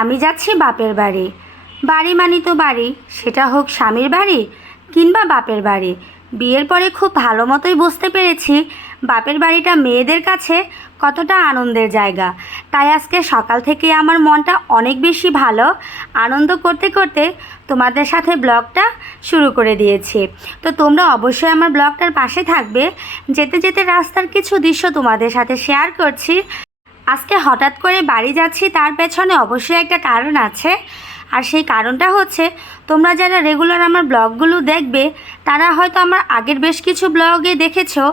আমি যাচ্ছি বাপের বাড়ি। বাড়ি মানে তো বাড়ি, সেটা হোক স্বামীর বাড়ি কিংবা বাপের বাড়ি। বিয়ের পরে খুব ভালো মতোই বুঝতে পেরেছি বাপের বাড়িটা মেয়েদের কাছে কতটা আনন্দের জায়গা। তাই আজকে সকাল থেকে আমার মনটা অনেক বেশি ভালো। আনন্দ করতে করতে তোমাদের সাথে ব্লগটা শুরু করে দিয়েছি। তো তোমরা অবশ্যই আমার ব্লগটার পাশে থাকবে। যেতে যেতে রাস্তার কিছু দৃশ্য তোমাদের সাথে শেয়ার করছি। আজকে হঠাৎ করে বাড়ি যাচ্ছি, তার পেছনে অবশ্যই একটা কারণ আছে। আর সেই কারণটা হচ্ছে, তোমরা যারা রেগুলার আমার ব্লগগুলো দেখবে তারা হয়তো আমার আগের বেশ কিছু ব্লগে দেখেছো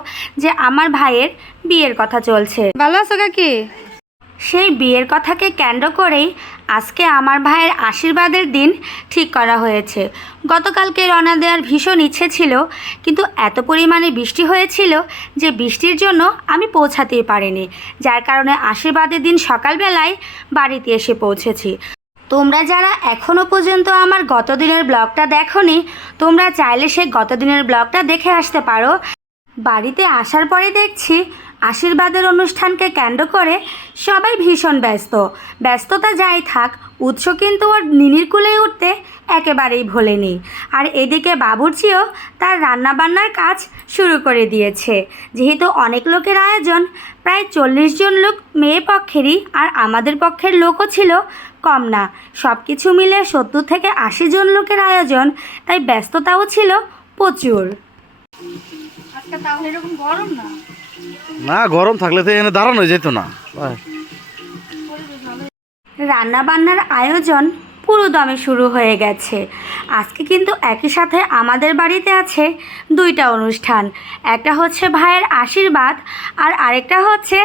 যে আমার ভাইয়ের বিয়ের কথা চলছে। ভালো আছো কাকি? সেই বিয়ের কথাকে কেন্দ্র করেই আজকে আমার ভাইয়ের আশীর্বাদের দিন ঠিক করা হয়েছে। গতকালকে রওনা দেওয়ার ভীষণ ইচ্ছে ছিল, কিন্তু এত পরিমাণে বৃষ্টি হয়েছিল যে বৃষ্টির জন্য আমি পৌঁছাতেই পারিনি, যার কারণে আশীর্বাদের দিন সকালবেলায় বাড়িতে এসে পৌঁছেছি। তোমরা যারা এখনও পর্যন্ত আমার গতদিনের ব্লগটা দেখোনি, তোমরা চাইলে সেই গতদিনের ব্লগটা দেখে আসতে পারো। বাড়িতে আসার পরে দেখছি আশীর্বাদের অনুষ্ঠানকে কেন্দ্র করে সবাই ভীষণ ব্যস্ততা যাই থাক, উৎস কিন্তু ওর নিনির কুলে উঠতে একেবারেই ভোলেনি। আর এদিকে বাবুর্চিও তার রান্নাবান্নার কাজ শুরু করে দিয়েছে। যেহেতু অনেক লোকের আয়োজন, প্রায় 40 জন লোক মেয়ে পক্ষেরই, আর আমাদের পক্ষের লোকও ছিল কম না। সব কিছু মিলে 70 থেকে 80 জন লোকের আয়োজন, তাই ব্যস্ততাও ছিল প্রচুর। আজকে তাহলে এরকম গরম না? না, গরম থাকলে তো এখানে দাঁড়ানো যেত না। রান্না বান্নার আয়োজন পুরো দমে শুরু হয়ে গেছে। আজকে কিন্তু একই সাথে আমাদের বাড়িতে আছে দুইটা অনুষ্ঠান। একটা হচ্ছে ভাইয়ের আশীর্বাদ, আর আরেকটা হচ্ছে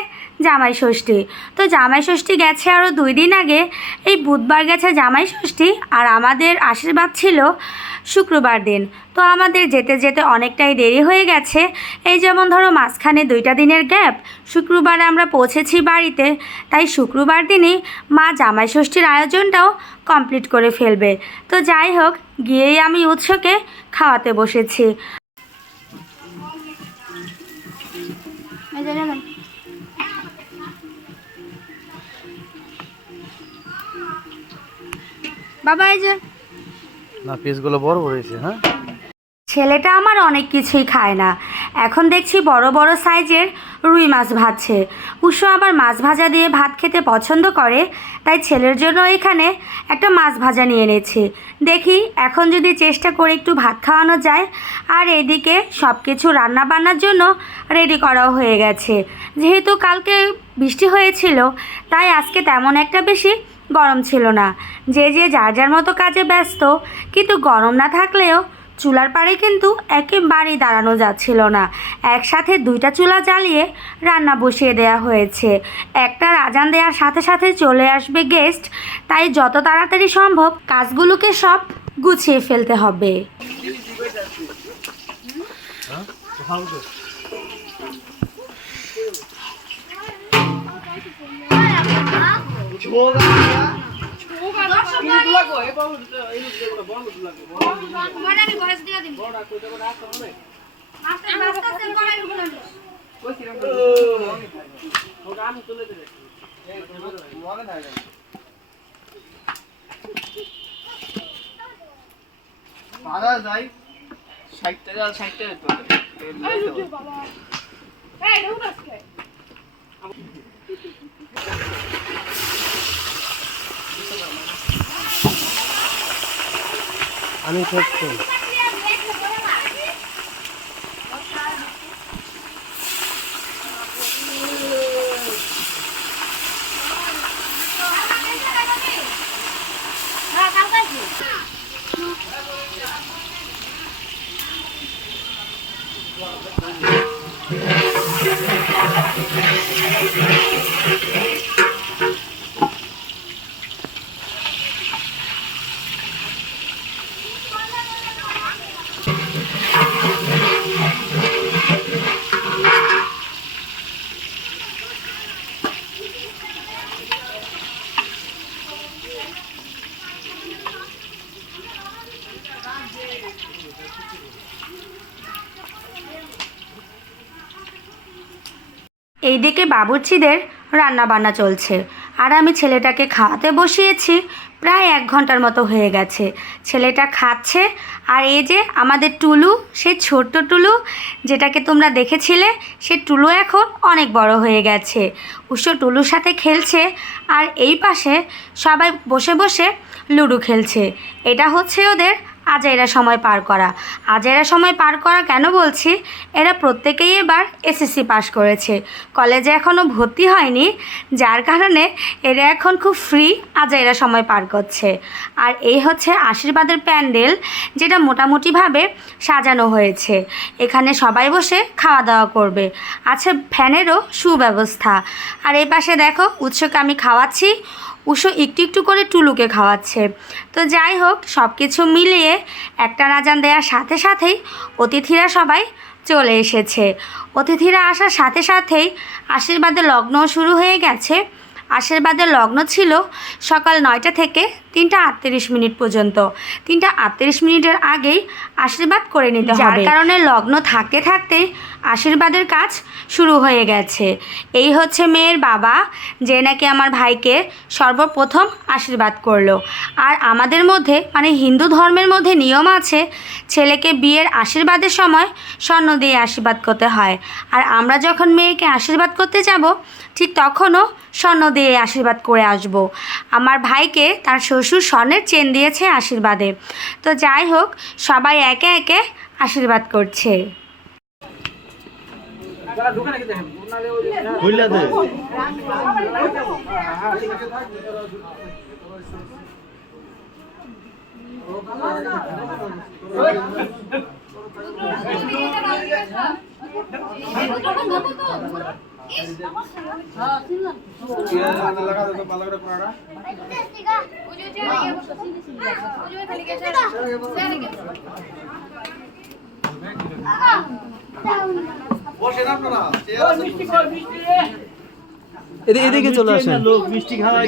জামাই ষষ্ঠী। তো জামাই ষষ্ঠী গেছে আরও 2 দিন আগে, এই বুধবার গেছে জামাই ষষ্ঠী, আর আমাদের আশীর্বাদ ছিল শুক্রবার দিন। তো আমাদের যেতে যেতে অনেকটাই দেরি হয়ে গেছে। এই যেমন ধরো মাঝখানে 2টা দিনের গ্যাপ, শুক্রবার আমরা পৌঁছেছি বাড়িতে, তাই শুক্রবার দিনই মা জামাই ষষ্ঠীর আয়োজনটাও কমপ্লিট করে ফেলবে। তো যাই হোক, গিয়েই আমি উৎসকে খাওয়াতে বসেছি। বাবা এই যে না, পিসগুলো বড় বড় হয়েছে। হ্যাঁ, ছেলেটা আমার অনেক কিছুই খায় না। এখন দেখছি বড় বড় সাইজের রুই মাছ ভাজছে। উৎস আবার মাছ ভাজা দিয়ে ভাত খেতে পছন্দ করে, তাই ছেলের জন্য এখানে একটা মাছ ভাজা নিয়ে এনেছি। দেখি এখন যদি চেষ্টা করে একটু ভাত খাওয়ানো যায়। আর এদিকে সব কিছু রান্না বান্নার জন্য রেডি করাও হয়ে গেছে। যেহেতু কালকে বৃষ্টি হয়েছিল, তাই আজকে তেমন একটা বেশি গরম ছিল না। যে যার যার মতো কাজে ব্যস্ত, কিন্তু গরম না থাকলেও চুলার পাড়ে কিন্তু একেবারেই দাঁড়ানো যাচ্ছিল না। একসাথে 2টা চুলা জ্বালিয়ে রান্না বসিয়ে দেওয়া হয়েছে। একটা আজান দেওয়ার সাথে সাথে চলে আসবে গেস্ট, তাই যত তাড়াতাড়ি সম্ভব কাজগুলোকে সব গুছিয়ে ফেলতে হবে। আমি করছি। এইদিকে বাবুর্চিদের রান্না বান্না চলছে, আর আমি ছেলেটাকে খাওয়াতে বসিয়েছি প্রায় 1 ঘন্টার মতো হয়ে গেছে। ছেলেটা খাচ্ছে আর এই যে আমাদের টুলু, সেই ছোট্ট টুলু যেটাকে তোমরা দেখেছিলে, সে টুলু এখন অনেক বড় হয়ে গেছে। উষো টুলুর সাথে খেলছে আর এই পাশে সবাই বসে বসে লুডো খেলছে। এটা হচ্ছে ওদের আজাইরা সময় পার করা। আজাইরা সময় পার করা কেন বলছি, এরা প্রত্যেকেই এবার এসএসসি পাস করেছে, কলেজে এখনও ভর্তি হয়নি, যার কারণে এরা এখন খুব ফ্রি আজাইরা সময় পার করছে। আর এই হচ্ছে আশীর্বাদের প্যান্ডেল, যেটা মোটামুটিভাবে সাজানো হয়েছে। এখানে সবাই বসে খাওয়া দাওয়া করবে, আছে ফ্যানেরও সুব্যবস্থা। আর এই পাশে দেখো উৎসকে আমি খাওয়াচ্ছি, উষো একটু একটু করে টুলুকে খাওয়াচ্ছে। তো যাই হোক, সব কিছু মিলিয়ে একটা আজান দেওয়ার সাথে সাথেই অতিথিরা সবাই চলে এসেছে। অতিথিরা আসার সাথে সাথেই আশীর্বাদের লগ্নও শুরু হয়ে গেছে। আশীর্বাদের লগ্ন ছিল সকাল 9টা থেকে 3টা 38 মিনিট পর্যন্ত। 3টা 38 মিনিটের আগেই আশীর্বাদ করে নিতে হবে, যার কারণে লগ্ন থাকতে থাকতেই আশীর্বাদের কাজ শুরু হয়ে গেছে। এই হচ্ছে মেয়ের বাবা, যে নাকি আমার ভাইকে সর্বপ্রথম আশীর্বাদ করলো। আর আমাদের মধ্যে মানে হিন্দু ধর্মের মধ্যে নিয়ম আছে, ছেলেকে বিয়ের আশীর্বাদের সময় স্বর্ণ দিয়ে আশীর্বাদ করতে হয়। আর আমরা যখন মেয়েকে আশীর্বাদ করতে যাব, ঠিক তখনও স্বর্ণ দিয়ে আশীর্বাদ করে আসব। আমার ভাইকে তার শ্বশুর স্বর্ণের চেন দিয়েছে আশীর্বাদে। তো যাই হোক, সবাই একে একে আশীর্বাদ করছে। এদিকে চলে আসেন। লোক মিষ্টি খাওয়াই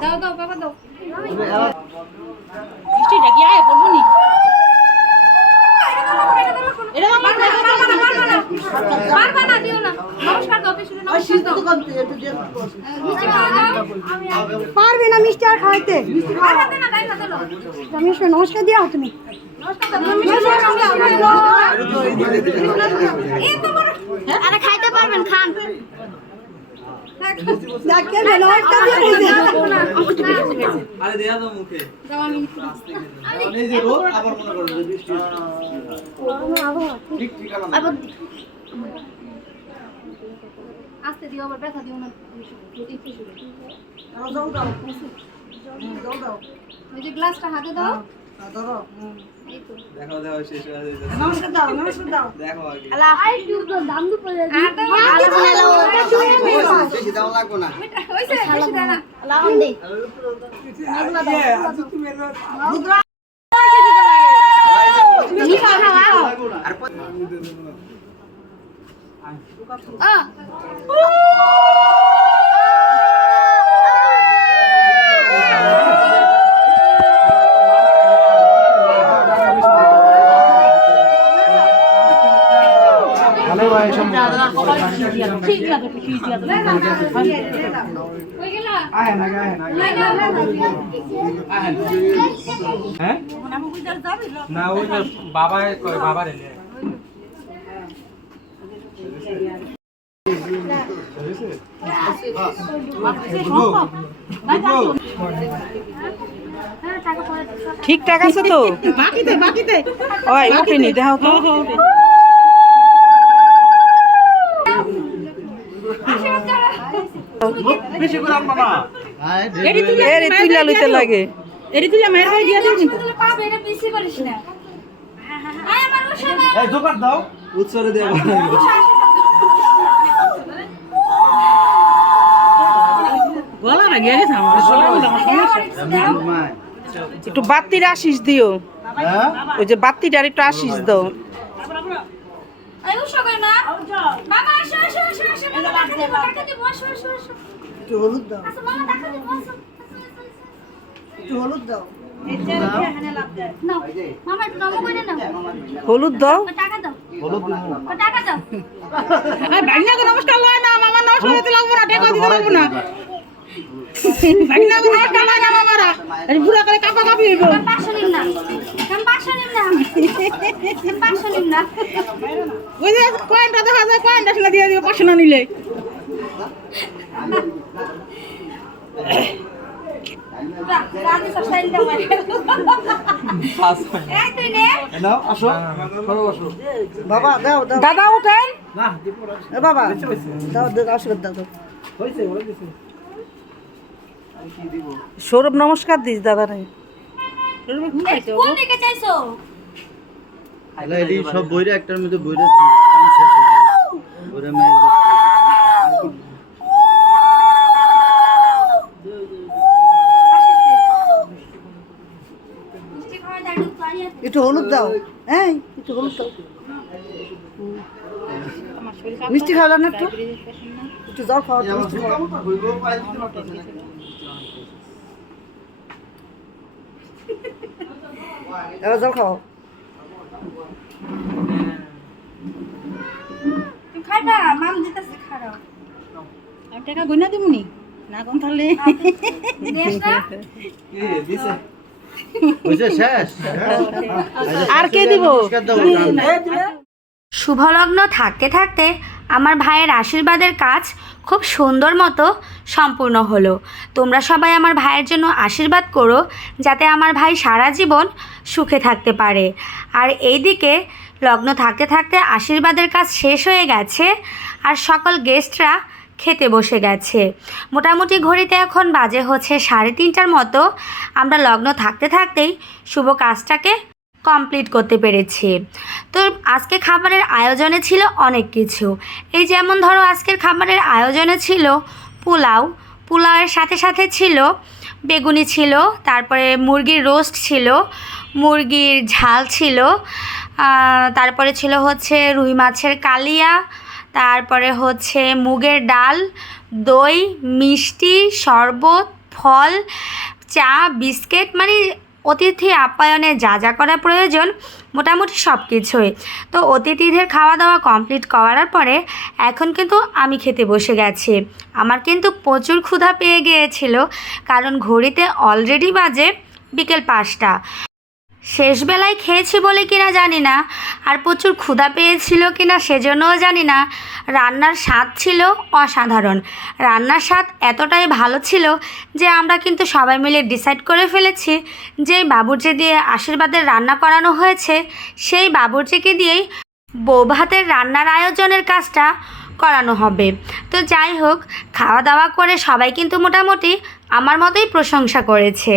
দাও দাও বাবা দাও মিষ্টিটা কি আয় বলবো নি এটা পারবা না দিও না নমস্কার দাও পেছনে নমস্কার দাও পারবে না মিষ্টি আর খাইতে পারবে না তাই না চলো আমি নমস্কার দিও তুমি আরে খাইতে পারবেন খান আরে দেয়া দাও মুখে এই যে রোদ আবার মনে করো যে বৃষ্টি ঠিক ঠিক আবার আস্তে দিও আবার ব্যথা দিও না দাও দাও দাও ওই যে গ্লাসটা হাতে দাও ধরো এই তো দেখো দেখো শেষ হয়ে যাচ্ছে নমস্কার দাও দেখো আগে আল্লাহ আই তো দাম দি পড়ে যাচ্ছে আলো বানালো বেশি দাম লাগবে না হইছে বেশি দাও না আল্লাহ দে ওই গেলা না ওই বাবা বাবার এলে ঠিকঠাক আছে তো বাকিতে ওই ওঠেনি দেখো তো এরি তুইলা লইতে লাগে পাবে এটা বেশি করিস না আয় আমার ওষুধ উৎসরে দেওয়া গলা না গিয়ে গেছে আমার একটু বাত্তির আশিস দিও ওই যে বাত্তিটার একটু আশিস দাও আয় ওষুধ কই মা বাবা আসো আসো আসো আসো টাকা দিব আসো আসো আসো একটু হলুদ দাও আসো মামা টাকা দিব আসো একটু হলুদ দাও নাও মামা একটু নমো করে নাও হলুদ দাও টাকা দাও টাকা দাও ভাগনাকে নমস্কার লয় না মামার নমস্কার দিতে লাগবে না টাকা দিতে লাগবে না ভাগনাকে নমস্কার লয় না মামারা এই বুড়া করে কাপা কাপি হইব পাঁচশো নিম না পাঁচশো নিম না পাঁচশো নিম না ওই যে কয়েনটা দেখা যায় কয়েনটা শুনে দিয়ে দিও 500 না নিলে রাজি সব সাইল দাও পাস এই তুই নে নাও আসো করো আসো বাবা দাও দাও দাদা উঠেন না দীপুর এ বাবা দাও দাও আশীর্বাদ দাও হইছে বলে দিছে আমি কি দিব সৌরভ নমস্কার দিস দাদা রে কোন দিকে চাইছো এই সব বইরে একটার মধ্যে বইরে কাম শেষ হয়ে গেছে বইরে মেয়ে মিষ্টি খাওয়া দাঁড়ু পানি একটু হলুদ দাও এই একটু হলুদ দাও মিষ্টি খাওয়া না একটু একটু জল খাওয়া একটু মিষ্টি খাওয়া এবার জল খাও তুমি খাইবা মাম দিতেছে খারাপ আমি টাকা গইনা দিমুনি না কোন তাহলে দেশ না কি দিছে হইছে শেষ আর কে দিব শুভলগ্ন থাকতে থাকতে আমার ভাইয়ের আশীর্বাদের কাজ খুব সুন্দর মতো সম্পূর্ণ হলো। তোমরা সবাই আমার ভাইয়ের জন্য আশীর্বাদ করো যাতে আমার ভাই সারা জীবন সুখে থাকতে পারে। আর এইদিকে লগ্ন থাকতে থাকতে আশীর্বাদের কাজ শেষ হয়ে গেছে আর সকল গেস্টরা খেতে বসে গেছে। মোটামুটি ঘড়িতে এখন বাজে হচ্ছে 3:30টার মতো। আমরা লগ্ন থাকতে থাকতেই শুভ কাজটাকে কমপ্লিট করতে পেরেছি। তো আজকে খাবারের আয়োজনে ছিল অনেক কিছু। এই যেমন ধরো আজকের খাবারের আয়োজনে ছিল পোলাওয়ের সাথে সাথে ছিল বেগুনি ছিল, তারপরে মুরগির রোস্ট ছিল, মুরগির ঝাল ছিল, তারপরে ছিল হচ্ছে রুই মাছের কালিয়া, তারপরে হচ্ছে মুগের ডাল, দই, মিষ্টি, শরবত, ফল, চা, বিস্কিট, মানে অতিথি আপ্যায়নে যা যা করা প্রয়োজন মোটামুটি সব কিছুই। তো অতিথিদের খাওয়া দাওয়া কমপ্লিট করার পরে এখন কিন্তু আমি খেতে বসে গেছি। আমার কিন্তু প্রচুর ক্ষুধা পেয়ে গিয়েছিল, কারণ ঘড়িতে অলরেডি বাজে বিকেল 5টা। শেষবেলায় খেয়েছি বলে কিনা জানি না, আর প্রচুর ক্ষুধা পেয়েছিল কিনা সেজন্যও জানি না, রান্নার স্বাদ ছিল অসাধারণ। রান্নার স্বাদ এতটাই ভালো ছিল যে আমরা কিন্তু সবাই মিলে ডিসাইড করে ফেলেছি যে বাবুর্চি দিয়ে আশীর্বাদের রান্না করানো হয়েছে সেই বাবুর্চিকে দিয়েই বৌভাতের রান্নার আয়োজনের কাজটা করানো হবে। তো যাই হোক, খাওয়া দাওয়া করে সবাই কিন্তু মোটামুটি আমার মতোই প্রশংসা করেছে।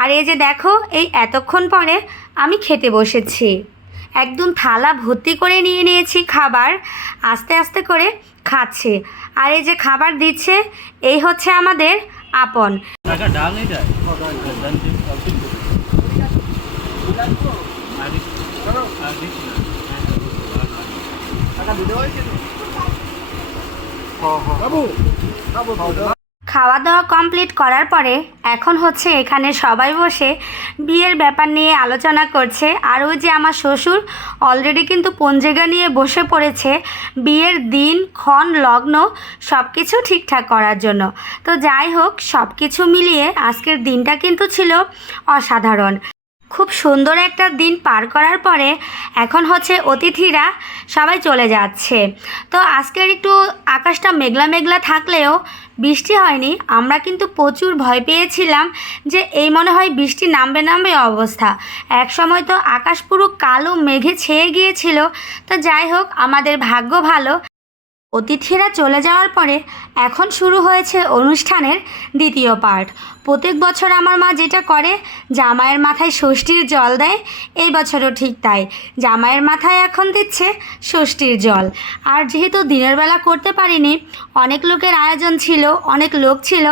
আর এই যে দেখো, এই এতক্ষণ পরে আমি খেতে বসেছি, একদম থালা ভর্তি করে নিয়ে নিয়েছি খাবার, আস্তে আস্তে করে খাচ্ছি। আর এই যে খাবার দিচ্ছে এই হচ্ছে আমাদের আপন। খাওয়া দাওয়া কমপ্লিট করার পরে এখন হচ্ছে এখানে সবাই বসে বিয়ের ব্যাপার নিয়ে আলোচনা করছে। আর ওই যে আমার শ্বশুর অলরেডি কিন্তু পঞ্জিকা নিয়ে বসে পড়েছে বিয়ের দিন ক্ষণ লগ্ন সব কিছু ঠিকঠাক করার জন্য। তো যাই হোক, সব কিছু মিলিয়ে আজকের দিনটা কিন্তু ছিল অসাধারণ। খুব সুন্দর একটা দিন পার করার পরে এখন হচ্ছে অতিথিরা সবাই চলে যাচ্ছে। তো আজকের একটু আকাশটা মেঘলা মেঘলা থাকলেও বৃষ্টি হয়নি। আমরা কিন্তু প্রচুর ভয় পেয়েছিলাম যে এই মনে হয় বৃষ্টি নামবে অবস্থা। এক সময় তো আকাশ পুরো কালো মেঘে ছেয়ে গিয়েছিল। তো যাই হোক, আমাদের ভাগ্য ভালো। অতিথিরা চলে যাওয়ার পরে এখন শুরু হয়েছে অনুষ্ঠানের দ্বিতীয় পার্ট। প্রত্যেক বছর আমার মা যেটা করে, জামাইয়ের মাথায় ষষ্ঠীর জল দেয়, এই বছরও ঠিক তাই। জামাইয়ের মাথায় এখন দিচ্ছে ষষ্ঠীর জল। আর যেহেতু দিনের বেলা করতে পারিনি, অনেক লোকের আয়োজন ছিল, অনেক লোক ছিল,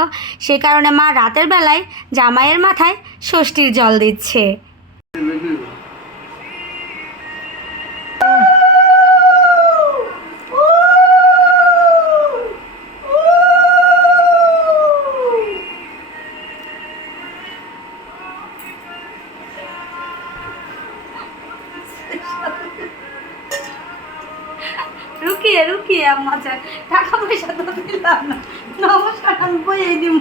সে কারণে মা রাতের বেলায় জামাইয়ের মাথায় ষষ্ঠীর জল দিচ্ছে। রুকিয়ে আমার টাকা পয়সা তো দিলাম না। নমস্কার, আমি বইয়ে দিব।